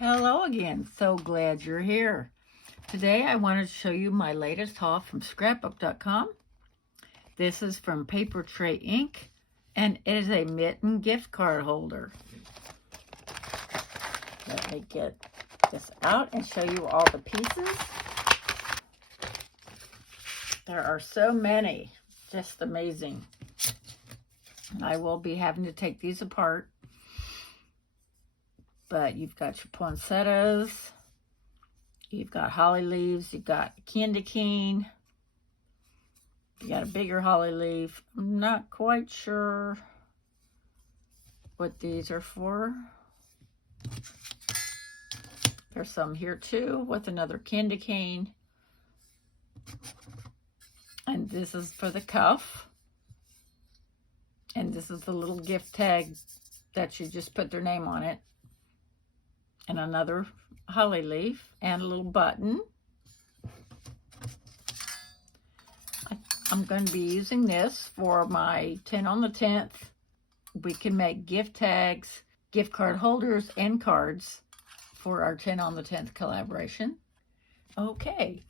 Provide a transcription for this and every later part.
Hello again, so glad you're here. Today I wanted to show you my latest haul from scrapbook.com. This is from Paper Tray Inc. and it is a mitten gift card holder. Let me get this out and show you all the pieces. There are so many, just amazing. I will be having to take these apart. But you've got your poinsettias, you've got holly leaves, you've got candy cane, you got a bigger holly leaf. I'm not quite sure what these are for. There's some here too with another candy cane. And this is for the cuff. And this is the little gift tag that you just put their name on it. And another holly leaf and a little button. I'm going to be using this for my 10 on the 10th. We can make gift tags, gift card holders, and cards for our 10 on the 10th collaboration. Okay,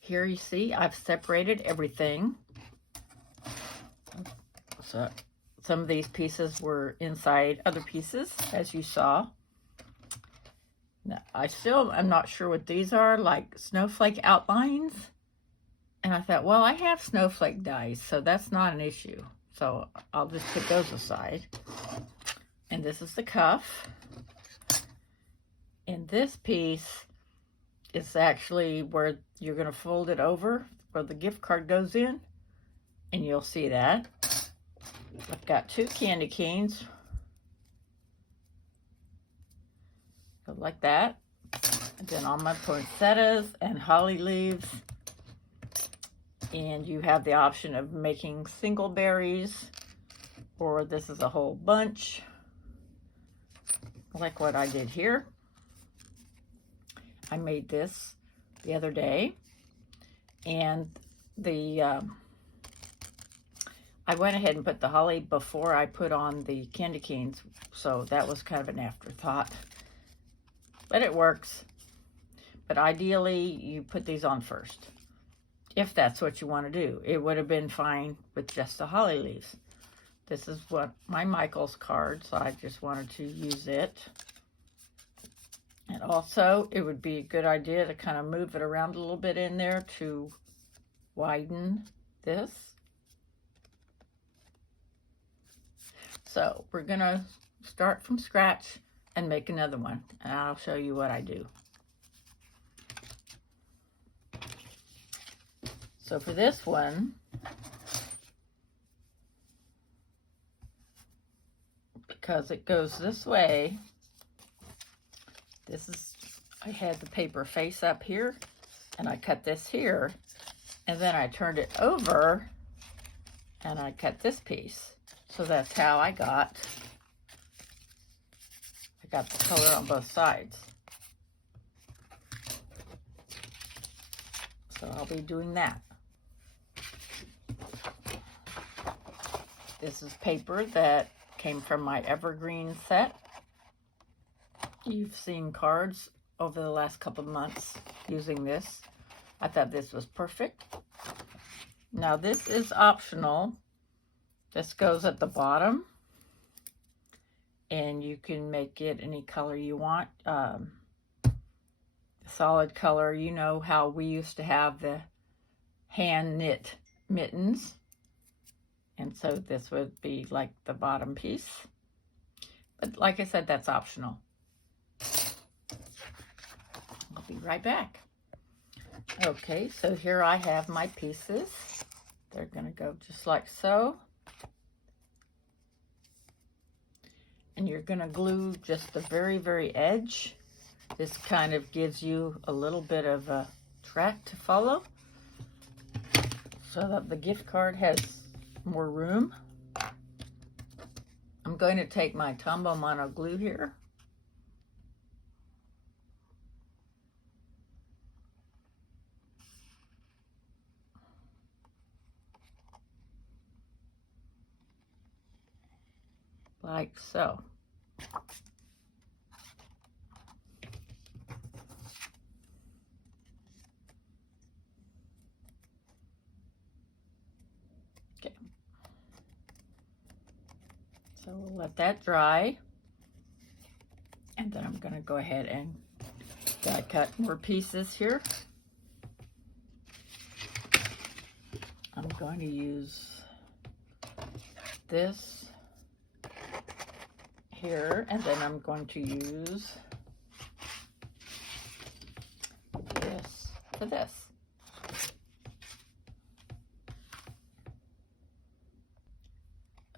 here you see I've separated everything. So some of these pieces were inside other pieces, as you saw. Now, I still am not sure what these are, like snowflake outlines. And I thought, well, I have snowflake dies, so that's not an issue. So I'll just put those aside. And this is the cuff. And this piece is actually where you're going to fold it over, where the gift card goes in. And you'll see that. I've got 2 candy canes. Like that. And then all my poinsettias and holly leaves. And you have the option of making single berries, or this is a whole bunch, like what I did here. I made this the other day, and I went ahead and put the holly before I put on the candy canes, so that was kind of an afterthought. But it works. But ideally, you put these on first, if that's what you want to do. It would have been fine with just the holly leaves. This is what my Michael's card, so I just wanted to use it. And also, it would be a good idea to kind of move it around a little bit in there to widen this. So we're going to start from scratch and make another one, and I'll show you what I do. So for this one, because it goes this way, I had the paper face up here, and I cut this here, and then I turned it over, and I cut this piece. So that's how I got the color on both sides. So I'll be doing that. This is paper that came from my Evergreen set. You've seen cards over the last couple of months using this. I thought this was perfect. Now this is optional. This goes at the bottom. And you can make it any color you want. Solid color. You know how we used to have the hand knit mittens. And so this would be like the bottom piece. But like I said, that's optional. I'll be right back. Okay, so here I have my pieces. They're going to go just like so. And you're going to glue just the very, very edge. This kind of gives you a little bit of a track to follow, so that the gift card has more room. I'm going to take my Tombow Mono glue here. Like so. Okay. So we'll let that dry. And then I'm going to go ahead and die cut more pieces here. I'm going to use this here, and then I'm going to use this for this.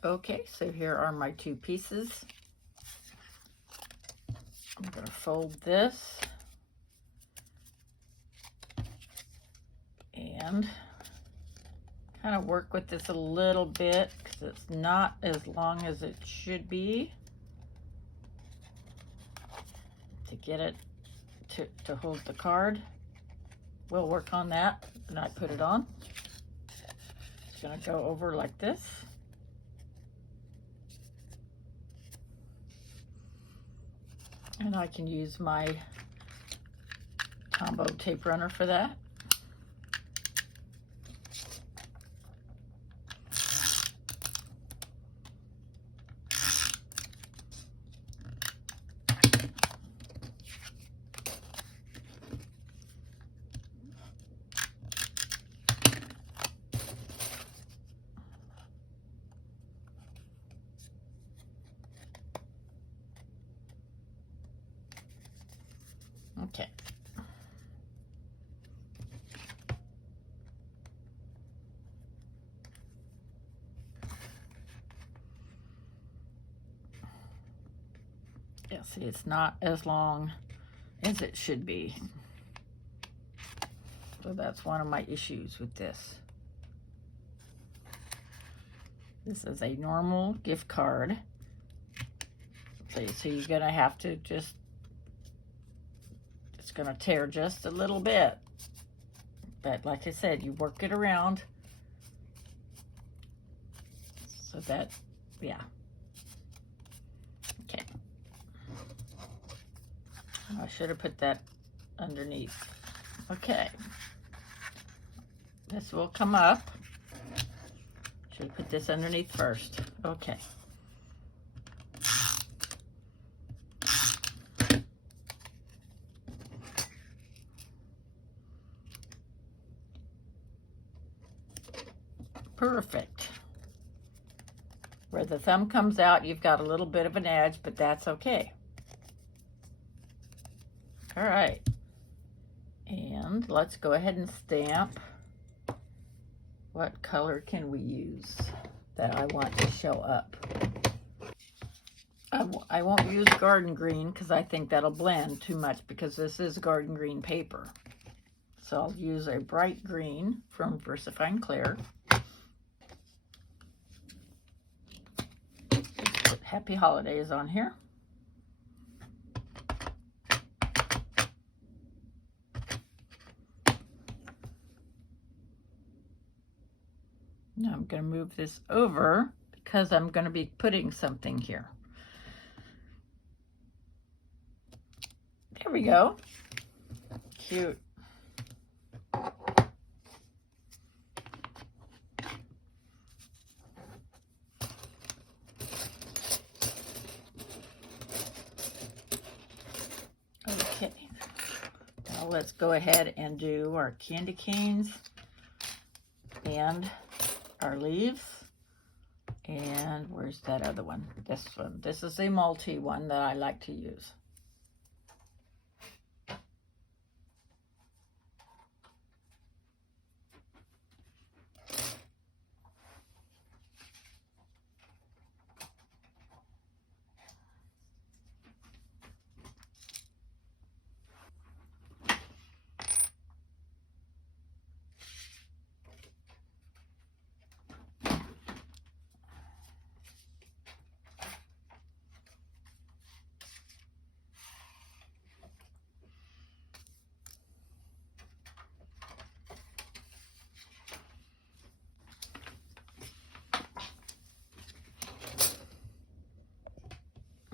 Okay, so here are my two pieces. I'm going to fold this and kind of work with this a little bit because it's not as long as it should be to get it to hold the card. We'll work on that when I put it on. It's going to go over like this. And I can use my Tombow tape runner for that. Okay. Yeah, see, it's not as long as it should be. So that's one of my issues with this. This is a normal gift card. So you're gonna have to just, it's gonna tear just a little bit. But like I said, you work it around so that, yeah. Okay. I should have put that underneath. Okay. This will come up. Should put this underneath first. Okay. Perfect. Where the thumb comes out, you've got a little bit of an edge, but that's okay. All right. And let's go ahead and stamp. What color can we use that I want to show up? I won't use garden green because I think that'll blend too much because this is garden green paper. So I'll use a bright green from VersaFine Clear. Put Happy Holidays on here. Now I'm going to move this over because I'm going to be putting something here. There we go. Cute. Okay. Now let's go ahead and do our candy canes and our leaves. And where's that other one? This one. This is a multi one that I like to use.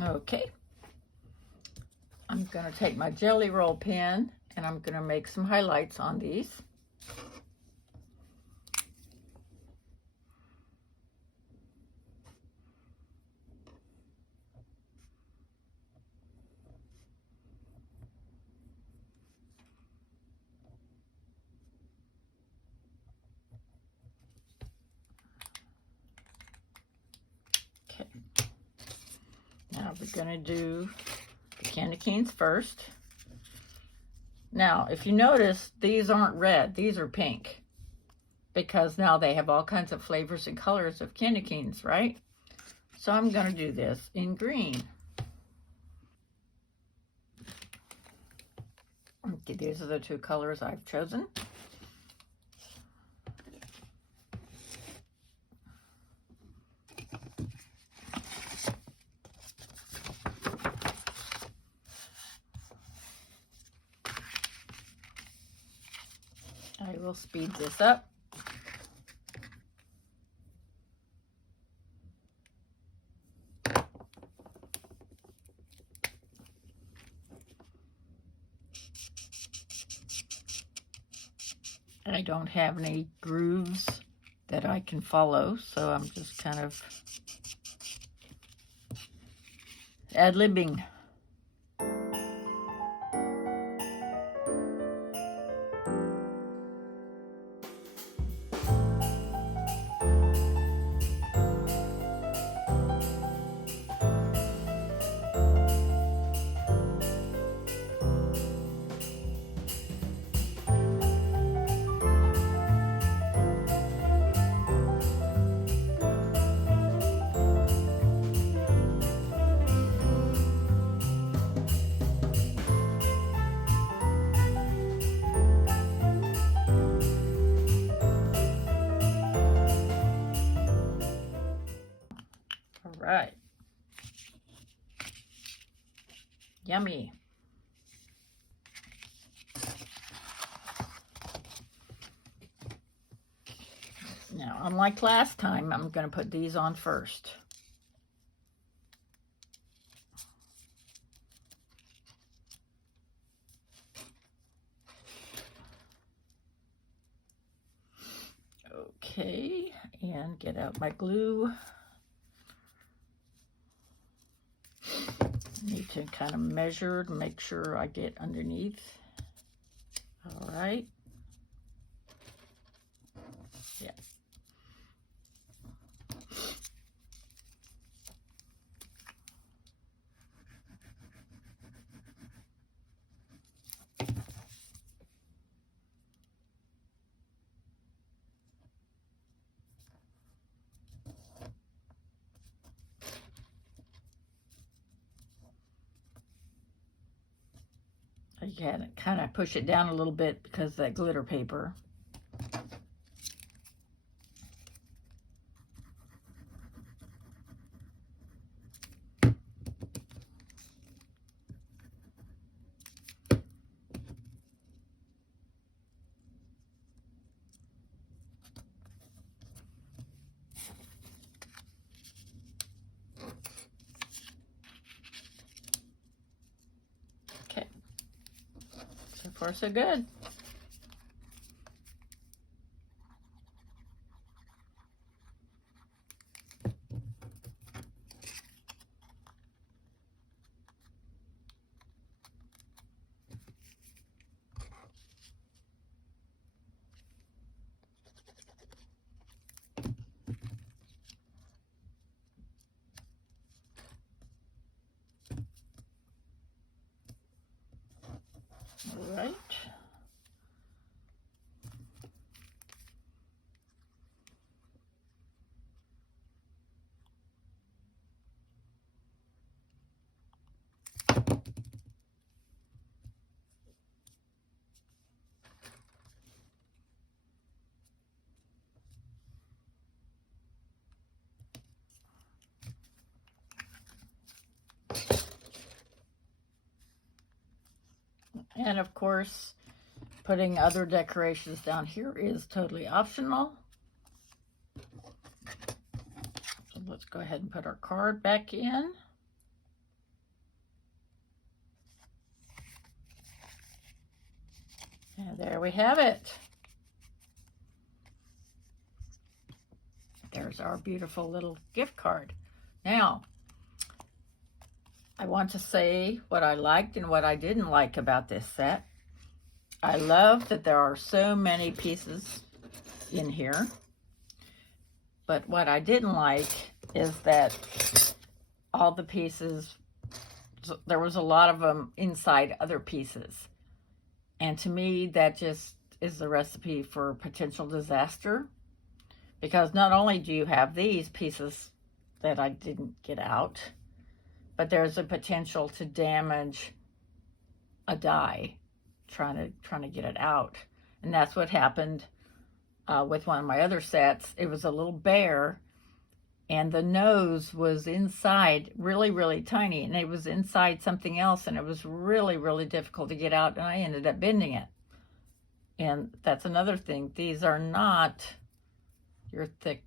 Okay, I'm going to take my Jelly Roll pen and I'm going to make some highlights on these. Now we're going to do the candy canes first. Now, if you notice, these aren't red, these are pink. Because now they have all kinds of flavors and colors of candy canes, right? So I'm going to do this in green. Okay, these are the two colors I've chosen. I will speed this up. I don't have any grooves that I can follow, so I'm just kind of ad-libbing. All right. Yummy. Now, unlike last time, I'm going to put these on first. Okay, and get out my glue. Need to kind of measure to make sure I get underneath. All right. Yeah. You gotta kind of push it down a little bit because of that glitter paper. Okay, so far so good. All right. And of course, putting other decorations down here is totally optional. So let's go ahead and put our card back in. And there we have it. There's our beautiful little gift card. Now, I want to say what I liked and what I didn't like about this set. I love that there are so many pieces in here. But what I didn't like is that all the pieces there was a lot of them inside other pieces. And to me, that just is the recipe for potential disaster. Because not only do you have these pieces that I didn't get out, but there's a potential to damage a die trying to get it out. And that's what happened with one of my other sets. It was a little bear, and the nose was inside, really, really tiny, and it was inside something else, and it was really, really difficult to get out, and I ended up bending it. And that's another thing. These are not your thick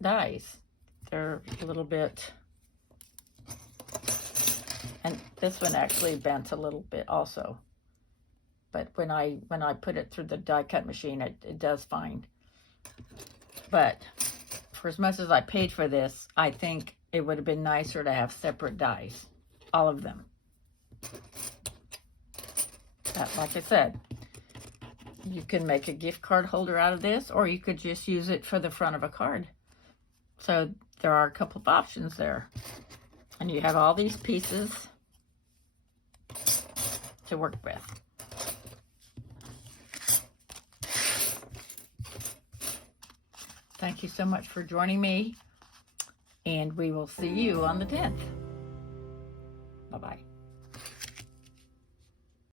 dies. They're a little bit, and this one actually bent a little bit also. But when I put it through the die cut machine, it does fine. But for as much as I paid for this, I think it would have been nicer to have separate dies, all of them. But like I said, you can make a gift card holder out of this, or you could just use it for the front of a card. So there are a couple of options there. And you have all these pieces to work with. Thank you so much for joining me, and we will see you on the 10th. Bye-bye.